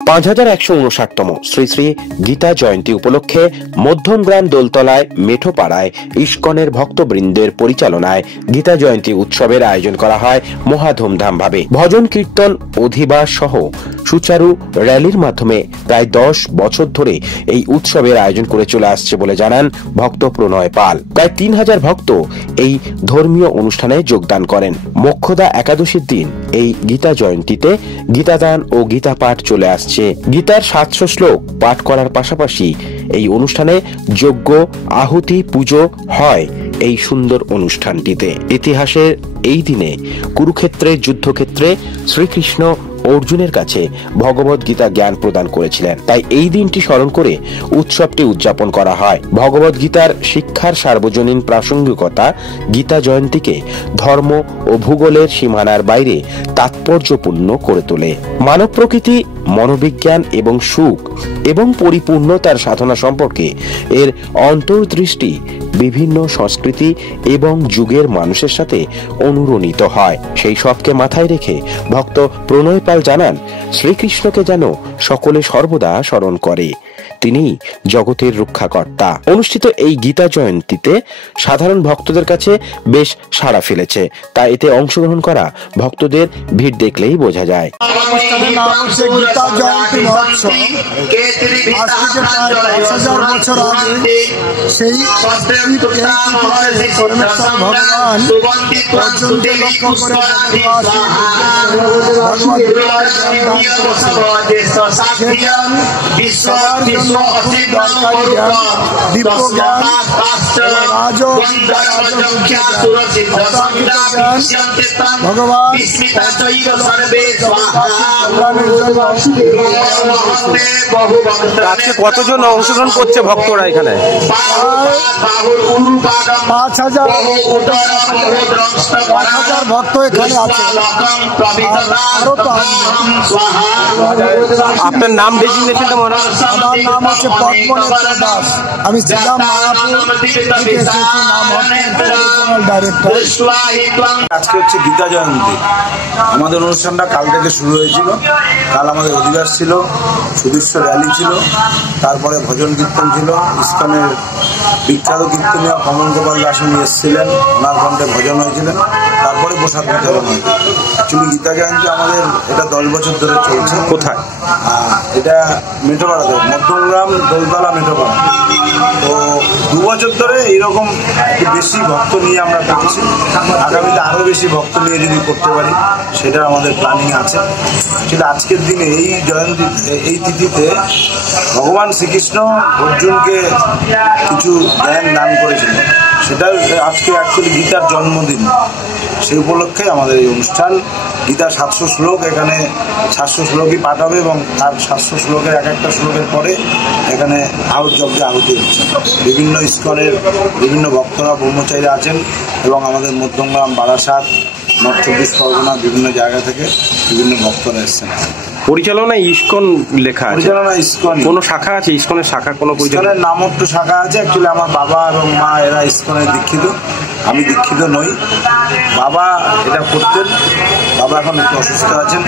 5159তম শ্রী শ্রী গীতা জয়ন্তী উপলক্ষে মধ্যমগ্রাম দোলতলায় মেঠোপাড়ায় ইস্কনের ভক্তবৃন্দের পরিচালনায় গীতা জয়ন্তী উৎসবের আয়োজন করা হয় মহা ধুমধামভাবে। ভজন কীর্তন অধিবাস সহ সুচারু র্যালির মাধ্যমে প্রায় 10 বছর ধরে এই উৎসবের আয়োজন করে চলে আসছে বলে জানান ভক্ত প্রণয় পাল। প্রায় 3000 ভক্ত এই ধর্মীয় অনুষ্ঠানে যোগদান করেন। মোক্ষদা একাদশীর দিন এই গীতা জয়ন্তীতে গীতাদান ও গীতা পাঠ চলে আসছে। গীতার 700 শ্লোক পাঠ করার পাশাপাশি এই অনুষ্ঠানে যজ্ঞ, আহুতি, পুজো হয়। এই সুন্দর অনুষ্ঠানটিতে ইতিহাসের এই দিনে কুরুক্ষেত্রের যুদ্ধক্ষেত্রে শ্রীকৃষ্ণ অর্জুনের কাছে ভগবত গীতা জ্ঞান প্রদান করেছিলেন, তাই এই দিনটি স্মরণ করে উৎসবটি উদযাপন করা হয়। ভগবত গীতার শিক্ষার সার্বজনীন প্রাসঙ্গিকতা গীতা জয়ন্তীকে ধর্ম ও ভূগোলের সীমানার বাইরে তাৎপর্যপূর্ণ করে তোলে। মানব প্রকৃতি, মনোবিজ্ঞান এবং সুখ এবং পরিপূর্ণতার সাধনা সম্পর্কে এর অন্তর্দৃষ্টি বিভিন্ন সংস্কৃতি এবং যুগের মানুষের সাথে অনুরণিত হয়। সেই সবকে মাথায় রেখে ভক্ত প্রণয় পাল জানান, শ্রীকৃষ্ণকে যেন সকলে সর্বদা স্মরণ করে, তিনি জগতের রক্ষাকর্তা। অনুষ্ঠিত এই গীতা জয়ন্তীতে সাধারণ ভক্তদের কাছে বেশ সাড়া ফেলেছে, তাই এতে অংশগ্রহণ করা ভক্তদের ভিড় দেখলেই বোঝা যায়। আজকে কতজন অংশগ্রহণ করছে ভক্তরা এখানে? 5000 ভক্ত এখানে আছে। আপনার নাম ডেজিগনেশনটা মনে হয়? আমার নাম হচ্ছে পদ্মনেত্র দাস, আমি ছিলাম মায়াপুর ডাইরেক্টর। আজকে হচ্ছে গীতা জয়ন্তী। আমাদের অনুষ্ঠানটা কাল থেকে শুরু হয়েছিল। কাল আমাদের অধিবাস ছিল, সুদৃশ্য র্যালি ছিল, তারপরে ভজন কীর্তন ছিল। ইস্কনের বিখ্যাত কীর্তনীয় কমল গোপাল দাস উনি এসেছিলেন, ওনার কণ্ঠে ভজন হয়েছিলেন, তারপরে প্রসাদ বিতরণ হয়েছিল। অ্যাকচুয়ালি গীতা জয়ন্তী আমাদের এটা 10 বছর ধরে চলছে। কোথায়? এটা মেঠোপাড়াতে, মধ্যমগ্রাম দোলতলা মেঠোপাড়া। তো 2 বছর ধরে এইরকম একটু বেশি ভক্ত নিয়ে আমরা করছি। আগামীতে আরও বেশি ভক্ত নিয়ে যদি করতে পারি সেটা আমাদের প্ল্যানিং আছে। কিন্তু আজকের দিনে এই জয়ন্তী, এই তিথিতে ভগবান শ্রীকৃষ্ণ অর্জুনকে কিছু জ্ঞান দান করেছিলেন, সেটা আজকে অ্যাকচুয়ালি গীতার জন্মদিন। সেই উপলক্ষে আমাদের এই অনুষ্ঠান। গীতার 700 শ্লোক, এখানে 700 শ্লোকই পাঠ হবে এবং তার 700 শ্লোকের এক একটা শ্লোকের পরে এখানে যজ্ঞে আহুতি হচ্ছে। বিভিন্ন ইস্কনের বিভিন্ন ভক্তরা, ব্রহ্মচারীরা আছেন এবং আমাদের মধ্যমগ্রাম, বারাসাত, নর্থ 24 পরগনা বিভিন্ন জায়গা থেকে বিভিন্ন ভক্তরা এসছেন। পরিচালনা ইস্কন লেখা আছে? পরিচালনা ইস্কন। কোনো শাখা আছে ইস্কনের? শাখা কোনো ইস্কনের নামোক্ত শাখা আছে। অ্যাকচুয়ালি আমার বাবা এবং মা এরা ইস্কনের দীক্ষিত, আমি দীক্ষিত নই। বাবা এটা করতেন, বাবা এখন একটু অসুস্থ আছেন,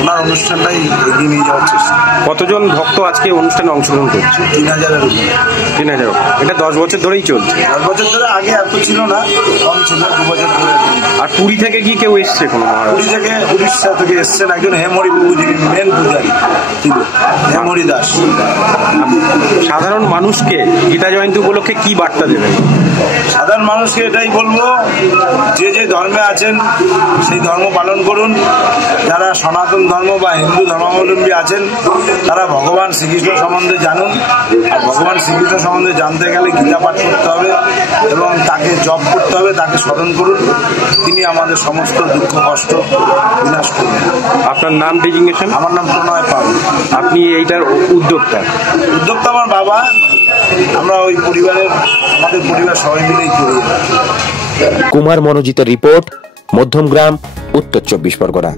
ওনার অনুষ্ঠানটাই এগিয়ে নিয়ে যাওয়ার চেষ্টা। কতজন ভক্ত আজকে অনুষ্ঠানে অংশগ্রহণ করছে? 3000-এর উপরে। 3000। এটা 10 বছর ধরেই চলছে? 10 বছর ধরে। আগে এত ছিল না, কম ছিল, 2 বছর ধরে। আর পুরী থেকে কি কেউ এসছে? কোনো পুরী থেকে, উড়িষ্যা থেকে এসছেন একজন হেমহরি বাবু, যিনি মেন পূজারী ছিল, হেমহরি দাস। সাধারণ মানুষকে গীতা জয়ন্তী উপলক্ষে কি বার্তা দেবেন? সাধারণ মানুষকে এটাই বলবো, যে যে ধর্মে আছেন সেই ধর্ম পালন করুন। যারা সনাতন ধর্ম বা হিন্দু ধর্মাবলম্বী আছেন তারা ভগবান শ্রীকৃষ্ণ সম্বন্ধে জানুন। আর ভগবান শ্রীকৃষ্ণ সম্বন্ধে জানতে গেলে গীতা পাঠ করতে হবে এবং তাকে জপ করতে হবে, তাকে স্মরণ করুন। তিনি আমাদের সমস্ত দুঃখ কষ্ট বিনাশ করবেন। আপনার নাম ডেজিগনেশন? আমার নাম প্রণয় পাল। আপনি এইটার উদ্যোক্তা? উদ্যোক্তা আমার বাবা। আমরা ওই পরিবারের, আমাদের পরিবার সবাই মিলেই করি। কুমার মনোজিতের রিপোর্ট, মধ্যমগ্রাম, উত্তর 24 পরগনা।